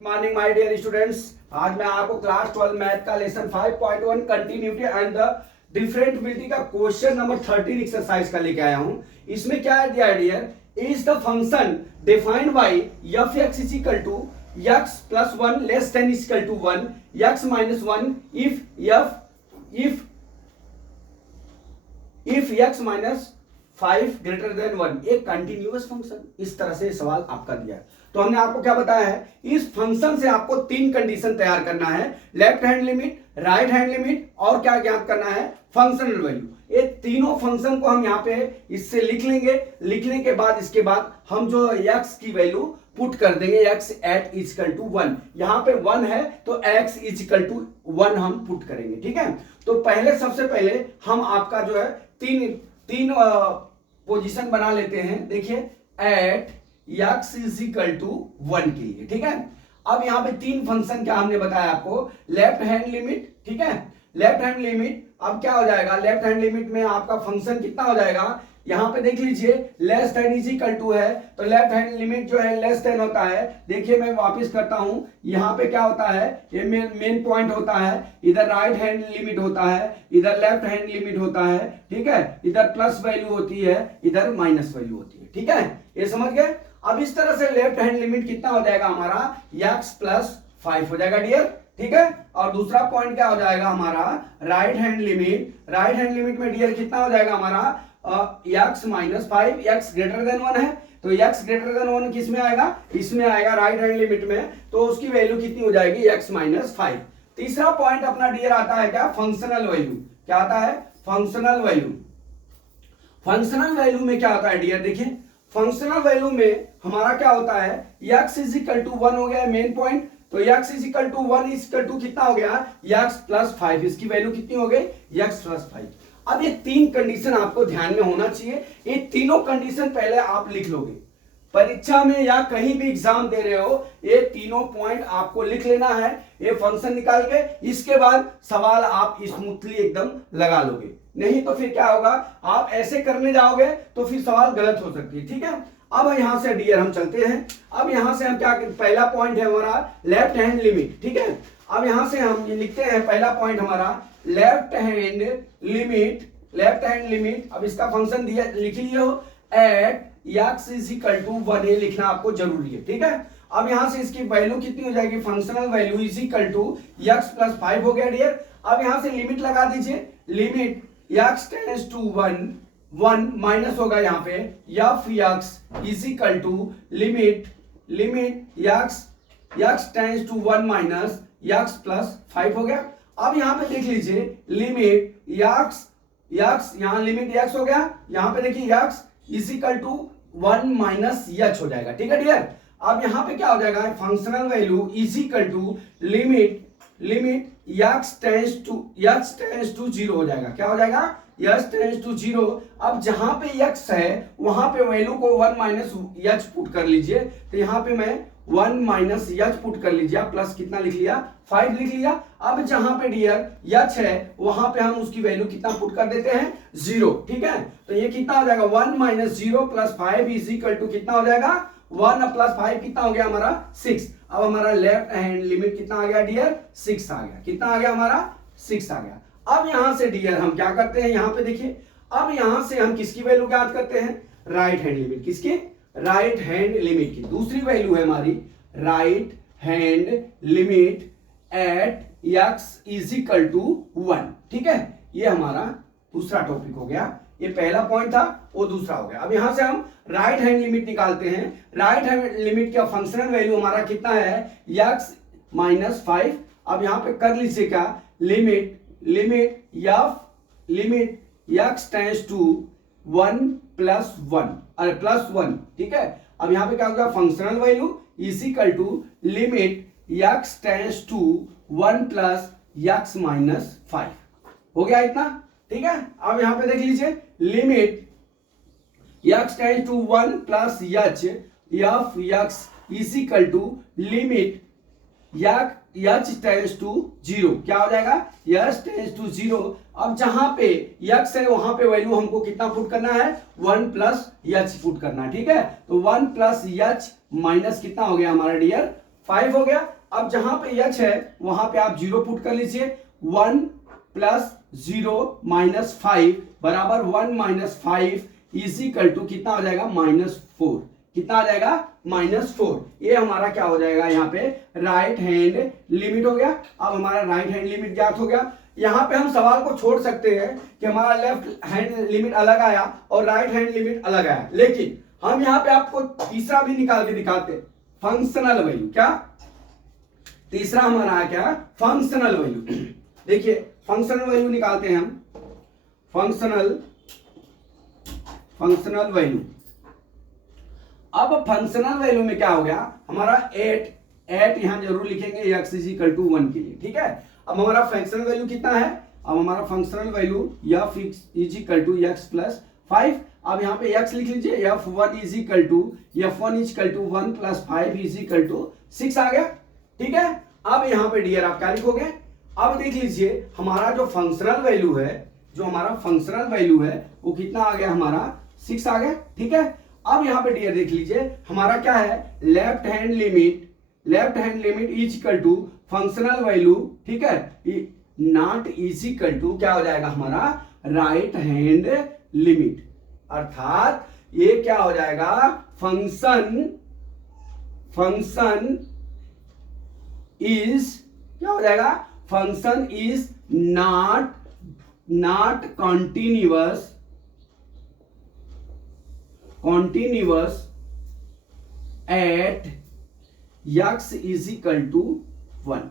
Morning my dear students. आज मैं आपको क्लास 12 मैथ का लेसन 5.1 कंटिन्यूटी एंड द डिफरेंटबिलिटी का क्वेश्चन नंबर 13 एक्सरसाइज का लेके आया हूं। इसमें क्या है दिया dear, is the function defined by f x is equal to x plus 1 less than is equal to 1 x minus 1 if x minus 5 greater than 1 एक कंटिन्यूअस फंक्शन। इस तरह से सवाल आपका दिया है। तो हमने आपको क्या बताया है, इस फंक्शन से आपको तीन कंडीशन तैयार करना है, left hand limit, right hand limit और क्या ज्ञात करना है, फंक्शनल वैल्यू। ये तीनों फंक्शन को हम यहाँ पे इससे लिख लेंगे। लिखने के बाद इसके बाद हम जो x की वैल्यू पुट कर देंगे, x एट इजिकल टू 1। यहाँ पे 1 है तो x इजिकल टू 1 हम पुट करेंगे। ठीक है, तो पहले सबसे पहले हम आपका जो है तीन पोजीशन बना लेते हैं। देखिए at x is equal to 1 के लिए। ठीक है, अब यहाँ पे तीन फंक्शन क्या हमने बताया आपको, लेफ्ट हैंड लिमिट। ठीक है, लेफ्ट हैंड लिमिट अब क्या हो जाएगा, लेफ्ट हैंड लिमिट में आपका फंक्शन कितना हो जाएगा, यहाँ पे देख लीजिए less than is equal to है तो लेफ्ट हैंड लिमिट जो है लेस देन होता है। देखिए मैं वापस करता हूं, यहाँ पे क्या होता है, ये मेन पॉइंट होता है, इधर राइट हैंड लिमिट होता है, इधर लेफ्ट हैंड लिमिट होता है। ठीक है, इधर प्लस वैल्यू होती है, इधर माइनस वैल्यू होती है। ठीक है, ये समझ गए। अब इस तरह से लेफ्ट हैंड लिमिट कितना हो जाएगा हमारा, x प्लस 5 हो जाएगा डियर। ठीक है, और दूसरा पॉइंट क्या हो जाएगा हमारा, right hand limit. Right hand limit में डियर कितना हो जाएगा हमारा, x minus 5, x greater than 1 है तो x ग्रेटर देन 1 किस में आएगा, इसमें आएगा राइट हैंड लिमिट में, तो उसकी वैल्यू कितनी हो जाएगी, x माइनस 5। तीसरा पॉइंट अपना डियर आता है क्या, फंक्शनल वैल्यू। क्या आता है, फंक्शनल वैल्यू। फंक्शनल वैल्यू में क्या होता है डियर, देखिए फंक्शनल वैल्यू में हमारा क्या होता है, x इज इक्वल टू 1 हो गया मेन पॉइंट, तो x is equal to 1 is equal to कितना हो गया, x प्लस 5। इसकी वैल्यू कितनी हो गई, x प्लस 5। अब ये तीन कंडीशन आपको ध्यान में होना चाहिए। ये तीनों कंडीशन पहले आप लिख लोगे, परीक्षा में या कहीं भी एग्जाम दे रहे हो, ये तीनों पॉइंट आपको लिख लेना है। ये फंक्शन निकाल के इसके बाद सवाल आप स्मूथली एकदम लगा लोगे, नहीं तो फिर क्या होगा, आप ऐसे करने जाओगे तो फिर सवाल गलत हो सकती है। ठीक है, अब यहां से डियर हम चलते हैं। अब यहां से हम क्या, पहला पॉइंट है हमारा लेफ्ट हैंड लिमिट। ठीक है, अब यहां से हम लिखते हैं पहला पॉइंट हमारा left hand limit. Left hand limit, अब इसका फंक्शन दिया लिख लिए हो, at x is equal to 1, ये लिखना आपको जरूरी है। ठीक है, अब यहां से इसकी वैल्यू कितनी हो जाएगी, functional value is equal to x plus 5 हो गया डियर। अब यहां से लिमिट लगा दीजिए, limit x tends to 1 minus होगा यहाँ पे f x is equal to limit x tends to 1 minus x plus 5 हो गया। अब यहां पे देख लीजिए लिमिट x यहां लिमिट x हो गया, यहां पे देखिए x is equal to 1 minus h हो जाएगा। ठीक है डियर, अब यहां पे क्या हो जाएगा, functional value is equal to limit x tends to 0 हो जाएगा। क्या हो जाएगा, x टेंड्स टू 0। अब जहां पे x है वहां पे वैल्यू को 1 माइनस h पुट कर लीजिए, तो यहां पे मैं 1 माइनस h पुट कर लीजिए, प्लस कितना लिख लिया, 5 लिख लिया। अब जहां पे डियर h है वहां पे हम उसकी वैल्यू कितना पुट कर देते हैं, 0। ठीक है, तो ये कितना हो जाएगा, 1 minus 0 plus 5 is equal to कितना हो जाएगा, 1 प्लस 5 कितना हो गया हमारा, 6। अब हमारा लेफ्ट हैंड लिमिट कितना आ गया डियर, 6 आ गया। कितना आ गया हमारा, 6 आ गया। अब यहां से डियर हम क्या करते हैं, यहां पे देखिए, अब यहां से हम किसकी वैल्यू ज्ञात करते हैं, राइट हैंड लिमिट। किसकी, राइट हैंड लिमिट की। दूसरी वैल्यू है हमारी right hand limit at x is equal to 1। ठीक है, ये हमारा दूसरा टॉपिक हो गया। ये पहला पॉइंट था, वो दूसरा हो गया। अब यहां से हम राइट हैंड लिमिट निकालते हैं। राइट हैंड लिमिट का फंक्शनल वैल्यू हमारा कितना है, x माइनस 5। अब यहां पे कर लीजिए क्या, limit x tends to 1 plus 1, अरे प्लस 1। ठीक है, अब यहां पे क्या होगा, functional value is equal to limit x tends to 1 plus x minus 5 हो गया इतना। ठीक है, अब यहां पे देख लीजिए limit x tends to 1 plus h f x is equal to limit h tends to 0। क्या हो जाएगा, h टेंड्स टू 0। अब जहां पे x है वहां पे वैल्यू हमको कितना पुट करना है, 1 प्लस h पुट करना है। ठीक है, तो 1 प्लस h माइनस कितना हो गया हमारा डियर, 5 हो गया। अब जहां पे h है वहां पे आप 0 पुट कर लीजिए। 1 प्लस 0 माइनस 5 बराबर 1 माइनस 5 इज इक्वल टू कितना हो जाएगा, -4। कितना आ जाएगा, -4। ये हमारा क्या हो जाएगा, यहाँ पे राइट हैंड लिमिट हो गया। अब हमारा राइट हैंड लिमिट ज्ञात हो गया। यहाँ पे हम सवाल को छोड़ सकते हैं कि हमारा लेफ्ट हैंड लिमिट अलग आया और राइट हैंड लिमिट अलग आया, लेकिन हम यहाँ पे आपको तीसरा भी निकाल के दिखाते हैं, फंक्शनल वैल्यू। क्या तीसरा हमारा है, क्या, फंक्शनल वैल्यू। देखिए फंक्शनल वैल्यू निकालते हैं हम, फंक्शनल वैल्यू। अब फंक्शनल वैल्यू में क्या हो गया, हमारा 8 यहां जरूर लिखेंगे x इज इक्वल टू 1 के लिए, ठीक है। अब हमारा फंक्शनल वैल्यू कितना है, अब हमारा functional value f is equal to x plus 5। अब यहाँ पे x लिख लीजिए, f1 is equal to 1 plus 5 is equal to 6 आ गया, ठीक है। अब यहाँ पे डियर आप क्या लिखोगे, अब देख लीजिए हमारा जो फंक्शनल वैल्यू है, वो कितना आ गया, हमारा 6 आ गया, ठीक है। अब यहाँ पे डियर देख लीजिए हमारा क्या है, left hand limit is equal to functional value, ठीक है, नॉट इज इक्वल टू क्या हो जाएगा, हमारा राइट हैंड लिमिट। अर्थात ये क्या हो जाएगा, फंक्शन इज क्या हो जाएगा, function is not continuous at x is equal to 1,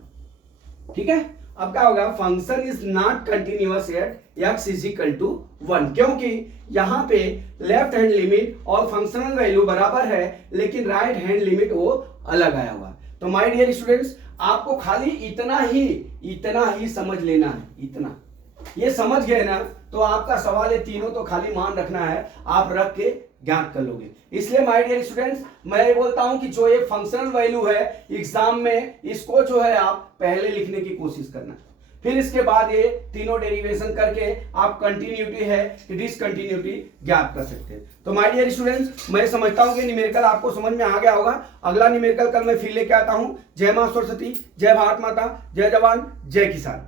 ठीक है। अब क्या होगा, function is not continuous at x is equal to 1, क्योंकि यहां पे लेफ्ट हैंड लिमिट और फंक्शनल वैल्यू बराबर है, लेकिन राइट हैंड लिमिट वो अलग आया हुआ। तो माय डियर स्टूडेंट्स, आपको खाली इतना ही समझ लेना है, इतना ये समझ गए ना, तो आपका सवाल ये तीनों तो खाली मान रखना है, आप रख के ज्ञात कर लोगे। इसलिए माय डियर स्टूडेंट्स, मैं ये बोलता हूं कि जो ये फंक्शनल वैल्यू है एग्जाम में, इसको जो है आप पहले लिखने की कोशिश करना, फिर इसके बाद ये तीनों डेरिवेशन करके आप कंटिन्यूटी है कि डिसकंटिन्यूटी ज्ञात कर सकते हैं। तो माय डियर स्टूडेंट्स, मैं समझता हूं कि न्यूमेरिकल आपको समझ में आ गया होगा। अगला न्यूमेरिकल कल मैं फिर लेके आता हूं। जय मां सरस्वती, जय भारत माता, जय जवान, जय किसान।